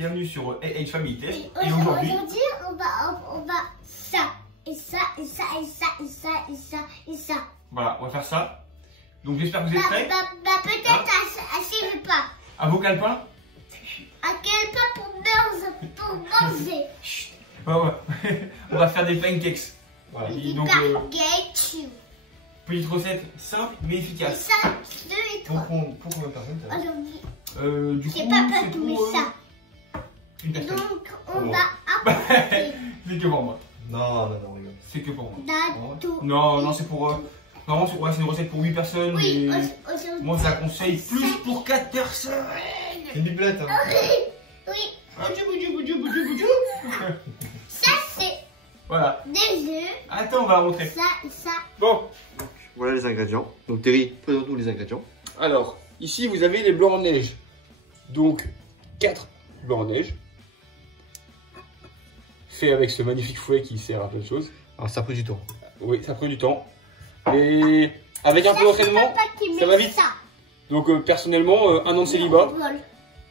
bienvenue sur AH Family Test. Et aujourd'hui, on va ça, et ça, et ça, et ça, et ça, et ça, et ça. Voilà, on va faire ça. Donc j'espère que vous êtes prêts. Peut-être à suivre pas. À vos calepins. À quel pas pour manger. Chut. On va faire des pancakes. Voilà. Et donc, petite recette simple mais efficace. Et ça, 2 et 3. Pour combien de personnes ça? Aujourd'hui. Du coup, c'est papa qui met ça. Une personne. Donc, on va apporter. C'est que pour moi. Non, regarde. C'est que pour moi. Non, c'est pour. Normalement, c'est une recette pour 8 personnes. Oui, mais aujourd'hui. moi, je la conseille plus pour 4 personnes. C'est une biblette. Hein. Oui. Ça, c'est voilà. des œufs. Attends, on va la montrer. Ça et ça. Bon. Voilà les ingrédients. Donc Terry, présente-nous les ingrédients. Alors, ici, vous avez les blancs en neige. Donc, 4 blancs en neige. Fait avec ce magnifique fouet qui sert à plein de choses. Alors ça a pris du temps. Oui, ça prend du temps. Et avec un peu d'entraînement, ça va vite. Ça. Donc, personnellement, 1 an de célibat.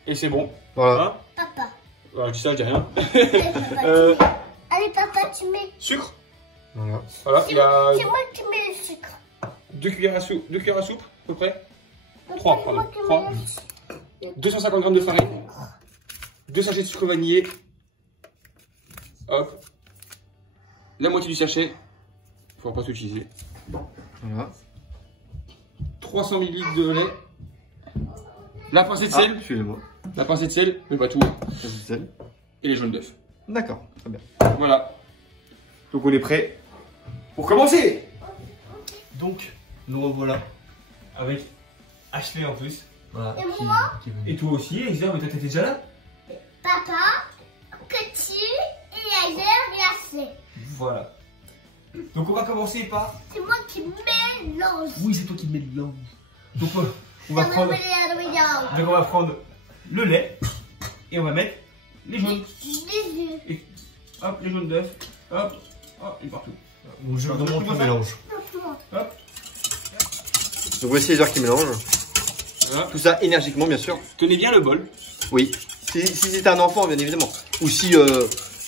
Et c'est bon. Voilà. Hein? Papa. Alors, je dis ça, je dis rien. Allez, papa, tu mets. Sucre. Voilà. Voilà, il y a C'est moi qui mets le sucre. 2 cuillères à soupe, à peu près. 3, pardon. C'est 3. moi qui mets 250 g de farine. 2 sachets de sucre vanillé. Hop. La moitié du sachet. Il ne faudra pas tout utiliser. Voilà. 300 ml de lait. La pincée de sel. Excusez-moi. La pincée de sel, mais pas tout. Et les jaunes d'œufs. D'accord, très bien. Voilà. Donc on est prêt pour commencer. Donc, nous revoilà. Avec Ashley en plus. Voilà. Et moi Et toi aussi, Elisa, mais toi t'étais déjà là. Papa, Petit, et Yaser. Voilà. Donc on va commencer par... C'est moi qui mélange. Oui, c'est toi qui mélange. Donc on va prendre... Les Donc on va prendre le lait et on va mettre les jaunes. œufs. Et hop, les jaunes d'œufs. Hop, hop, et partout. Donc je vous montre le ça. mélange. Hop. Donc voici les heures qui mélangent. Voilà. Tout ça énergiquement, bien sûr. Tenez bien le bol. Oui. Si c'est un enfant, bien évidemment. Ou si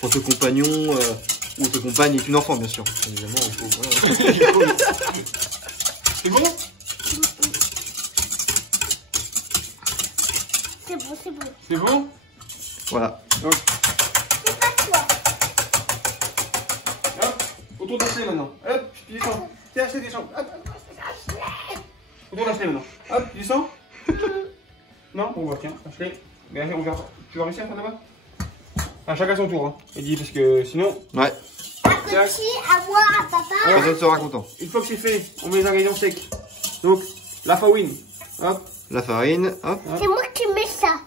votre compagnon ou votre compagne est une enfant, bien sûr. Évidemment, il faut, voilà. C'est bon? C'est bon, c'est bon. C'est bon? Voilà. Donc, C'est pas toi. hop, autour d'Ashley maintenant. Hop, tu descends. Tiens, Ashley, descends. Hop. Autour d'Ashley maintenant. Hop, tu descends. Non? Bon, bah tiens, Ashley. Mais on verra. Tu vas réussir à faire là-bas? Ah, chacun son tour, hein. Il dit, parce que sinon... Ouais. À Petit, à moi, à papa. Personne sera content. Une fois que c'est fait, on met les ingrédients secs. Donc, la farine. Hop, La farine, hop. C'est moi qui mets ça.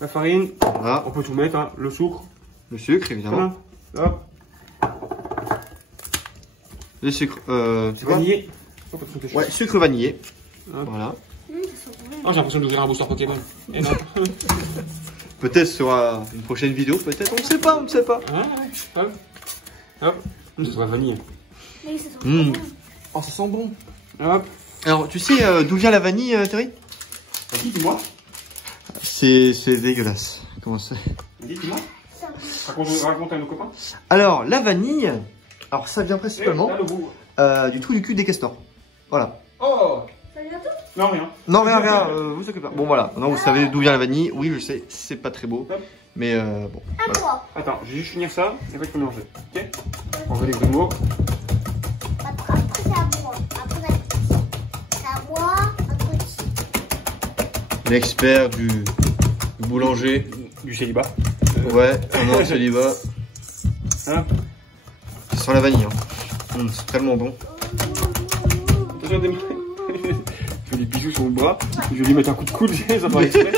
la farine. Voilà. On peut tout mettre, hein. Le sucre. Le sucre, évidemment. Voilà. Hop. Le sucre, c'est quoi? Vanillé. Oh, pas trop de Ouais, sucre vanillé. Hop. Voilà. Oh, j'ai l'impression d'ouvrir un booster Pokémon. Et non. Peut-être sera une prochaine vidéo, peut-être. On ne sait pas, on ne sait pas. Ah, ouais. Hop. Hop. Ça sera vanille. Mais ça sent Mmh. bon. Oh, ça sent bon. Hop. Alors, tu sais d'où vient la vanille, Terry? Dis-moi. C'est dégueulasse. Comment c'est? Dis-moi. Ça Raconte à nos copains. Alors, la vanille, alors ça vient principalement Là, le goût. du trou du cul des castors. Voilà. Oh. Ça vient tout. Non, rien. Non, rien, vous occupez pas. Bon, voilà. Maintenant, vous savez d'où vient la vanille. Oui, je sais, c'est pas très beau. Hop. Mais bon. À Voilà. moi. Attends, je vais juste finir ça et après je peux mélanger. Ok. On va les grumeaux. Après, c'est à moi. Après, c'est à moi, à Petit. L'expert du boulanger. Du célibat. Ouais, non, célibat. Hop. Ça sent la vanille. Hein. C'est tellement bon. Attention, je fais des bisous sur le bras. Je vais lui mettre un coup de coude, ça paraît exprès.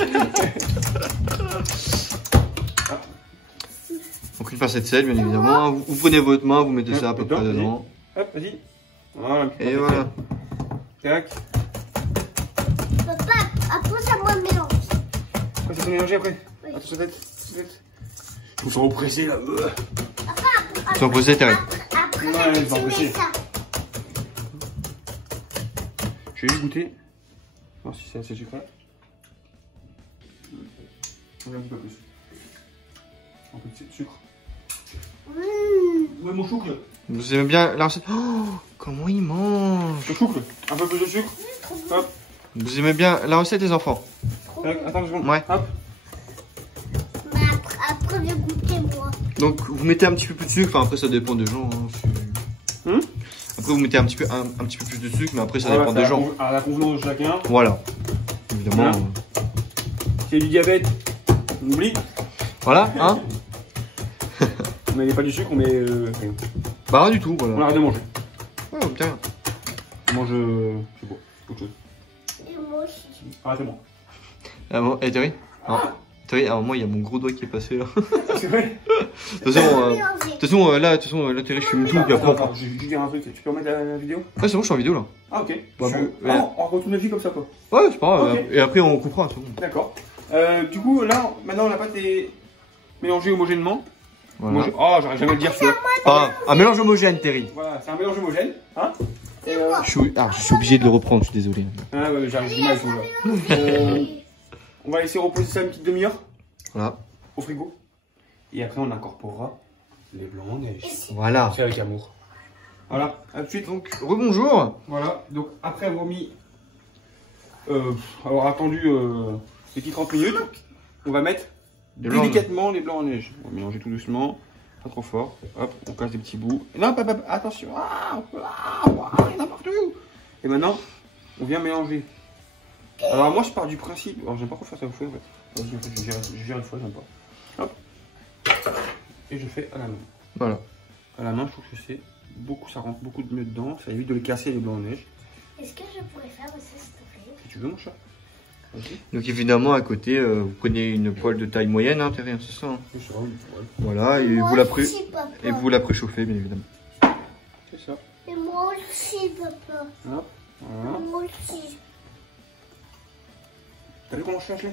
Donc une pincée de sel, bien évidemment. Vous prenez votre main, vous mettez ça à peu près dedans. Hop, vas-y. Voilà. Et voilà. Tac. Papa, après, c'est à moi de mélange. Ah, ça s'est mélangé après. Oui. Attention tête. Faut s'en represser là. Tu en posais, Terry. Après, Ouais, tu je vais en mets pousser. ça. Je vais juste goûter. Voir si c'est assez sucré. On va un petit peu plus. Un peu de sucre. Mmh. Ouais, mon choucle. Vous aimez bien la recette? Oh, comment il mange? Le choucle. Un peu plus de sucre. Hop. Vous aimez bien la recette, les enfants? Attends 2 secondes. Ouais. Hop. Mais après, je goûter moi. Donc, vous mettez un petit peu plus de sucre. Enfin, après, ça dépend des gens. Hein. Après, vous mettez un petit peu plus de sucre, mais après, ça dépend des gens. À la convenance de chacun. Voilà. Évidemment. Voilà. S'il y a du diabète, on oublie. Voilà, hein? On met pas du sucre, on met rien. Bah, rien du tout, On voilà. arrête de manger. Ouais, bien. On mange, je sais pas, autre chose. Et moi aussi. Arrêtez-moi. Ah bon, et Terry? Non. Terry, alors moi, il y a mon gros doigt qui est passé là. C'est vrai? De toute façon, là, Terry, je fume tout, puis après, Attends, je vais juste dire un truc. Tu peux remettre la vidéo? Ouais, c'est bon, je suis en vidéo là. Ah, ok. Bah, bon, on retourne la vie comme ça, quoi. Ouais, c'est pas grave. Ok. Et après, on coupera, c'est bon. D'accord. Du coup, là, maintenant, la pâte est mélangée homogènement. Voilà. Oh, j'aurais jamais le dire, celui-là. Ah, un mélange homogène, Terry. Voilà, c'est un mélange homogène. Hein? Et, Je suis obligé de le reprendre, je suis désolé. ah ouais, j'arrive du mal, là. On va laisser reposer ça une petite demi-heure Voilà. au frigo. Et après, on incorporera les blancs en neige. Voilà. C'est avec amour. Voilà, à tout de suite. Donc, rebonjour. Voilà, donc après avoir mis, avoir attendu les petites 30 minutes, on va mettre délicatement les blancs en neige. On va mélanger tout doucement, pas trop fort. Hop, on casse des petits bouts. Non, attention, il y en a partout. Et maintenant, on vient mélanger. Alors moi, je pars du principe, alors j'aime pas trop faire ça au fouet en fait. Vas-y, en fait, je gère une fois, j'aime pas. Hop, et je fais à la main. Voilà. À la main, je trouve que c'est beaucoup, ça rentre beaucoup de mieux dedans, ça évite de les casser les blancs en neige. Est-ce que je pourrais faire aussi, s'il te plaît? Si tu veux, mon chat. Vas-y. Donc, évidemment, à côté, vous prenez une poêle de taille moyenne, hein, Terry, c'est ça. Hein. Oui, c'est vrai, ouais. Voilà, et Moi vous la aussi, papa. et vous la préchauffez, bien évidemment. C'est ça. Et moi aussi, papa. Hop, voilà. Moi aussi. T'as vu comment je fais, Ashley?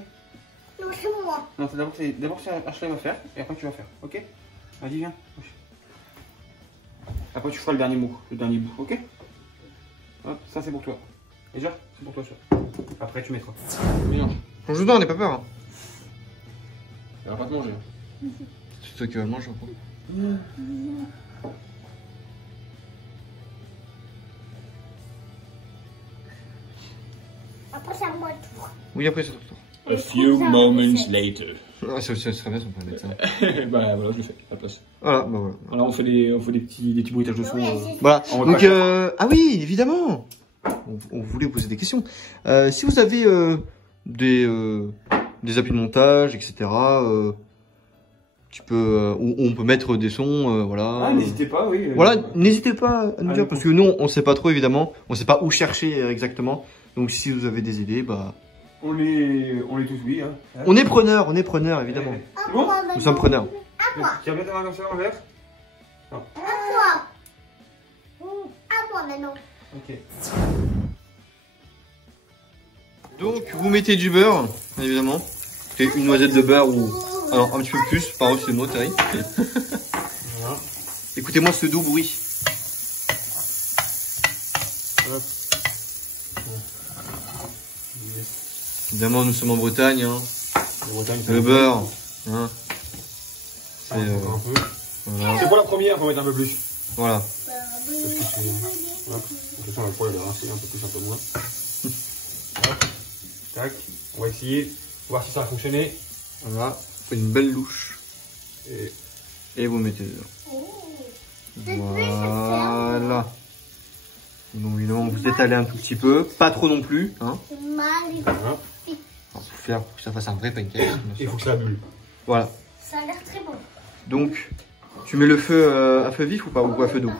Non, c'est moi. Non, d'abord c'est Ashley va faire, et après tu vas faire, ok? Vas-y, viens. Après tu feras le dernier mot, le dernier bout, ok? Hop, ça c'est pour toi. Déjà, c'est pour toi ça. Après tu mettras. Mélange. Mange dedans, n'aie pas peur. Hein. Elle va pas te manger. C'est toi qui vas le manger, après. Après, c'est à moi de tout. Oui, après, c'est ton tour. A few moments later. Ah, ça serait bien si on pouvait mettre ça. Bah voilà, je le fais à la place. Voilà, bah voilà. Voilà, on fait des petits bruitages de son. Voilà. On va Donc, pas ah oui, évidemment. On voulait vous poser des questions. Si vous avez des appuis de montage, etc. On peut mettre des sons, voilà. Ah, n'hésitez pas, oui. Voilà, n'hésitez pas à nous dire nous parce que nous, on sait pas trop évidemment, on sait pas où chercher exactement. Donc si vous avez des idées, bah. On les tous oui. Hein. On est preneurs évidemment. C'est bon? Nous sommes preneurs. À moi. Tu vas mettre ta main comme ça envers? À moi. À moi maintenant. Ok. Donc vous mettez du beurre, évidemment. Et une noisette de beurre ou alors un petit peu plus, par exemple c'est le mot Terry. Voilà. Écoutez-moi ce doux bruit. Hop. Évidemment nous sommes en Bretagne, hein. Bretagne, Le beurre, hein. C'est un peu. Voilà. C'est pour la première, faut mettre un peu plus. Voilà. Parce que c'est. Hop. De toute façon, la poêle, c'est un peu plus, un peu moins. Hop. Tac. On va essayer, voir si ça va fonctionner. Voilà. Une belle louche. Et Et vous mettez dedans. Voilà. Donc évidemment vous étalez un tout petit peu, pas trop non plus, hein. C'est mal. voilà. Pour faire pour que ça fasse un vrai pancake. bien Il sûr. faut que ça bulle. Voilà. Ça a l'air très bon. Donc tu mets le feu à feu vif ou pas, ou à feu doux?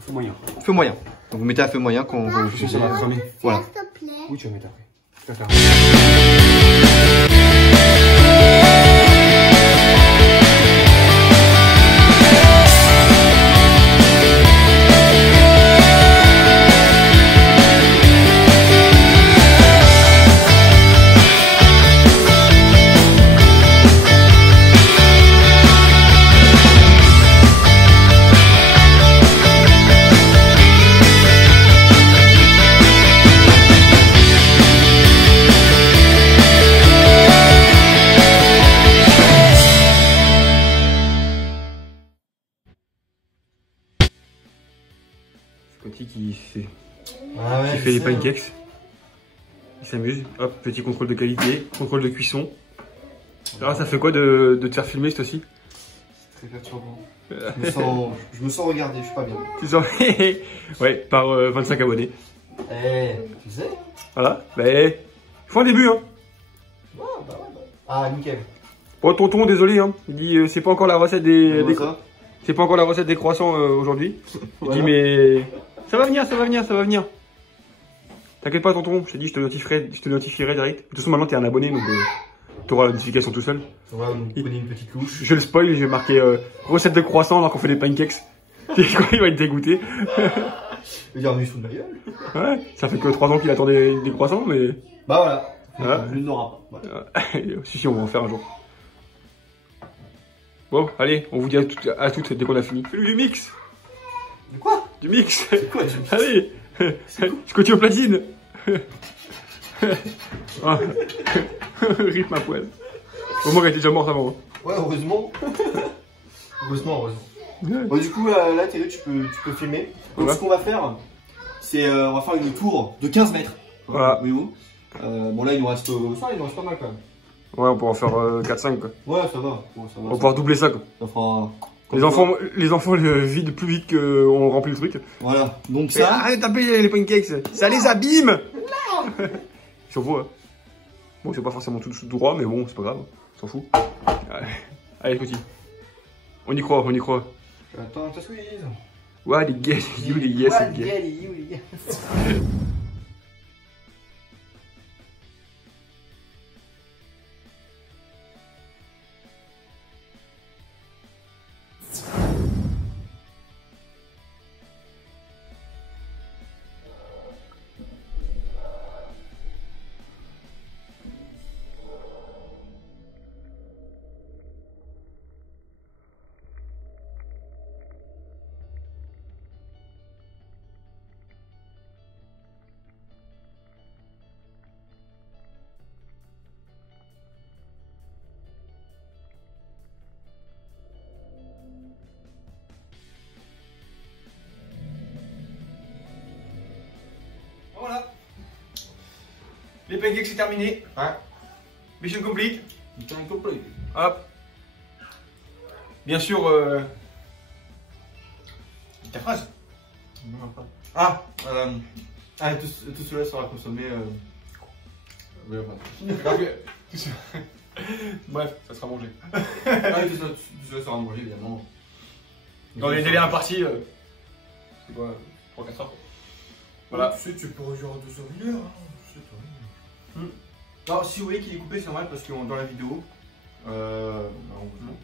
Feu moyen. Feu moyen. Donc vous mettez à feu moyen quand vous Je sais pas, cramer. Voilà. S'il te plaît. Oui, tu vas mettre après. D'accord. Ah ouais, qui fait les pancakes. Il s'amuse. Hop, petit contrôle de qualité, contrôle de cuisson. Alors, ça fait quoi de te faire filmer, cette aussi? C'est très perturbant. Je me sens regardé, je suis pas bien. Tu sens? Ouais, par 25 abonnés. Eh, tu sais? Voilà, il faut un début, hein. Ouais, bah ouais, bah. Ah, nickel. Bon, tonton, désolé, hein. Il dit, c'est pas encore la recette des Ça. c'est pas encore la recette des croissants aujourd'hui. Voilà. Il dit, mais ça va venir, ça va venir, ça va venir. T'inquiète pas, tonton, je t'ai dit, je te notifierai direct. De toute façon, maintenant, t'es un abonné, donc t'auras la notification tout seul. Voilà, donc prenez une petite louche. Je le spoil, j'ai marqué recette de croissants alors qu'on fait des pancakes. Il va être dégoûté. Bienvenue sous de ma gueule. Ouais, ça fait que 3 ans qu'il attend des croissants, mais... Bah voilà. Voilà. Je n'aurai pas. Voilà. Si, on va en faire un jour. Bon, allez, on vous dit à toutes dès qu'on a fini. Fais-lui du mix. De quoi? Du mix. C'est quoi du mix? Allez, Scotty au platine. Ah. Rythme à poil. Au moins, elle était déjà morte avant. Ouais, heureusement. heureusement. Ouais. Bon, du coup, là, Théo, tu peux filmer. Donc, Ouais. ce qu'on va faire, c'est on va faire une tour de 15 mètres. Voilà. Voyez-vous. Bon, là, il nous reste ça, il nous reste pas mal quand même. Ouais, on pourra en faire 4-5 quoi. Ouais, ça va. Bon, ça va, On va pouvoir doubler ça quoi. Ça fera. Les enfants le vident plus vite qu'on remplit le truc. Voilà. Donc Ça, ça. arrête de taper les pancakes, ça les abîme. Ils sont beaux, hein. Bon, c'est pas forcément tout droit, mais bon, c'est pas grave, on s'en fout. Allez, petit. On y croit, on y croit. Attends, ta squeeze. Ouais, les gars, you les yes, les gars. Voilà. Les pancakes c'est terminé. Ouais. Mission complete. Mission complete. Hop. Bien sûr. Dis ta phrase. Ah, tout cela sera consommé. Bref, ça sera mangé. Tout cela sera mangé évidemment. Dans les délais impartis. C'est quoi 3-4 heures. Voilà. Tu sais, tu peux réduire à 200 heures. Non, si vous voyez qu'il est coupé, c'est normal parce que dans la vidéo, normalement,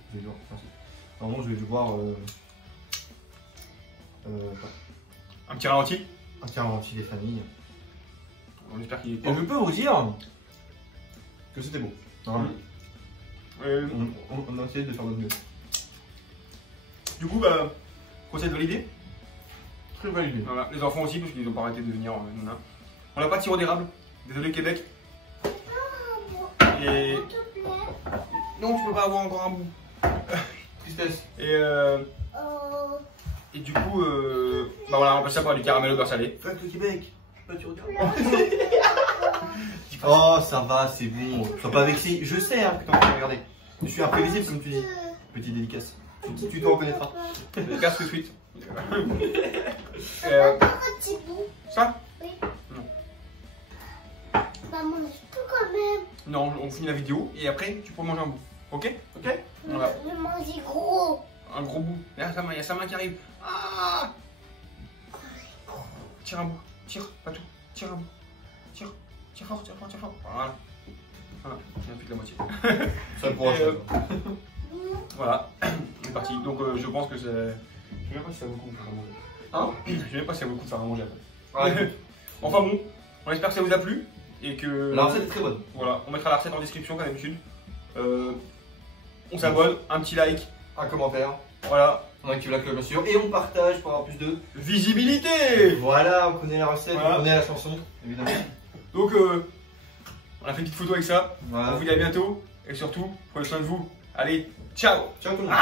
je vais devoir Un petit ralenti. un petit ralenti des familles. On espère qu'il est. Et je peux vous dire que c'était beau. Vraiment. On a essayé de faire notre mieux. Du coup, bah, recette validée. Très validé. Voilà, les enfants aussi, parce qu'ils n'ont pas arrêté de venir. On n'a pas de sirop d'érable. Désolé, Québec. Et. Non, tu peux pas avoir encore un bout. Tristesse. Et du coup, bah voilà, on remplace ça par du caramel au beurre salé. Fuck le Québec. Je sais pas, tu regardes. Oh, ça va, c'est bon. Sois pas vexé. Je sais hein, que t'es en train de regarder. Je suis imprévisible, comme tu dis. Petite dédicace. Tu te reconnaîtras. Dédicace tout de suite. Un petit bout. Ça? Oui. Non. Pas manger tout quand même. Non, on finit la vidéo et après tu peux manger un bout. Ok? Ok? Voilà. Le manger gros. Un gros bout. Là, il y a sa main qui arrive. Ah! Tire un bout. Tire, pas tout. Tire un bout. Tire. Tire fort, tire fort, tire fort. Voilà. Voilà. Il n'y a plus que la moitié. Ça pourra faire. Voilà. On est parti. Donc je pense que c'est. Je sais même pas si ça vaut le coup de faire à manger. Hein? Je sais même pas si ça vaut le coup de faire à manger après. Ouais. Enfin bon, on espère que ça vous a plu. Et que. La recette est très bonne. Voilà, on mettra la recette en description comme d'habitude. On s'abonne, un petit like. Un commentaire. Voilà. On active la cloche bien sûr. Et on partage pour avoir plus de Visibilité. Voilà, on connaît la recette, Voilà. on connaît la chanson, évidemment. Donc on a fait une petite photo avec ça. Voilà. On vous dit à bientôt. Et surtout, prenez soin de vous. Allez, ciao. Ciao tout le monde.